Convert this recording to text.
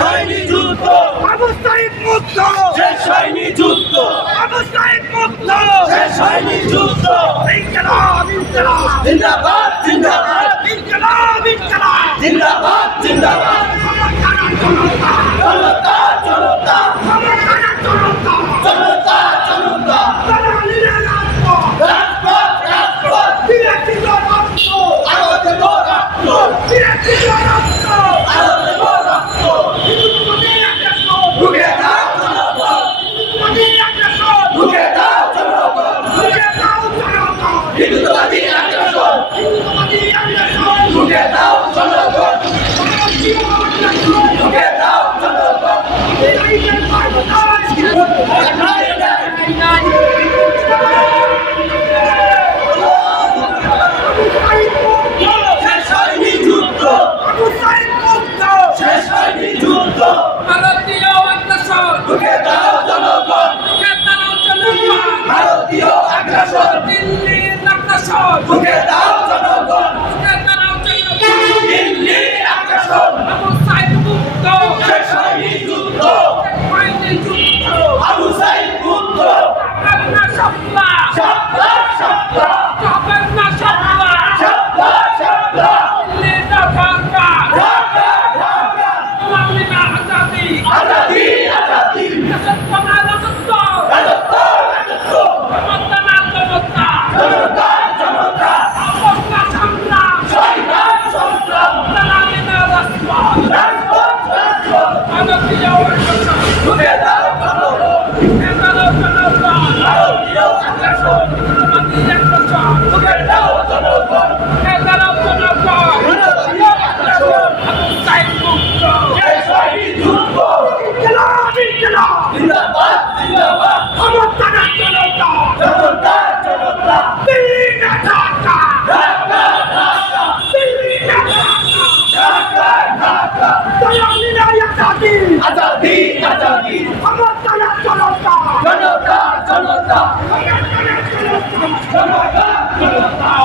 হয়নি যুদ্ধ, আবু সাইদ মুক্ত, শেষ হয়নি যুদ্ধ, আবু সাইদ মুক্ত, শেষ হয়নি যুদ্ধ। ইনকিলাব ইনকিলাব জিন্দাবাদ জিন্দাবাদ ইনকিলাব ইনকিলাব জিন্দাবাদ জিন্দাবাদ। জনতা জনতা জনতা জনতা, রাজপথ রাজপথ, আরো দেব রক্ত, আরো দেব রক্ত। ঢুকে দাও জনগণ, ঢুকে দাও জনগণ, হিন্দুত্ববাদী আগ্রাসন, ঢুকে দাও জনগণ, ঢুকে দাও জনগণ। শেষ হয়নি যুদ্ধ, শেষ হয়নি যুদ্ধ, ভারতীয় আগ্রাসন, ঢুকে দাও জনগণ, ভারতীয় আগ্রাসন, দিল্লির আগ্রাসন, ঢুকে দাও জনগণ, দিল্লির আগ্রাসন, আবু সাইদ মুক্ত, শেষ হয়নি যুদ্ধ, হয়নি যুদ্ধ, আবু সাইদ মুক্ত, আমরা সপ্তাহ, সপ্তাহ সপ্তাহ, আমরা সপ্তাহ, সপ্তাহ সপ্তাহ, দিল্লির ঢাকা, ঢাকা ঢাকা, মাওলানা আজাদি, আজাদি আজাদি, রাজত্ব, রাজত্ব রাজত্ব, জনতা, জনতা জনতা, অবস্থা সংগ্রাম, সংগ্রাম সংগ্রাম, মাওলানা রাজপথ, রাজপথ রাজপথ, ভারতীয় আগ্রাসন, ঢুকে দাও জনগণ, জনতা, ভারতীয় আগ্রাসন, ভারতীয় আগ্রাসন, ঢুকে দাও জনগণ, ভারতীয় আগ্রাসন, আবু সাইদ মুক্ত, শেষ হয়নি যুদ্ধ। জিন্দাবাদ জিন্দাবাদ, জনতা জনতা, ঢাকা ঢাকা, ঢাকা ঢাকা, আজাদি আজাদি, জনতা জনতা, জনতা জনতা।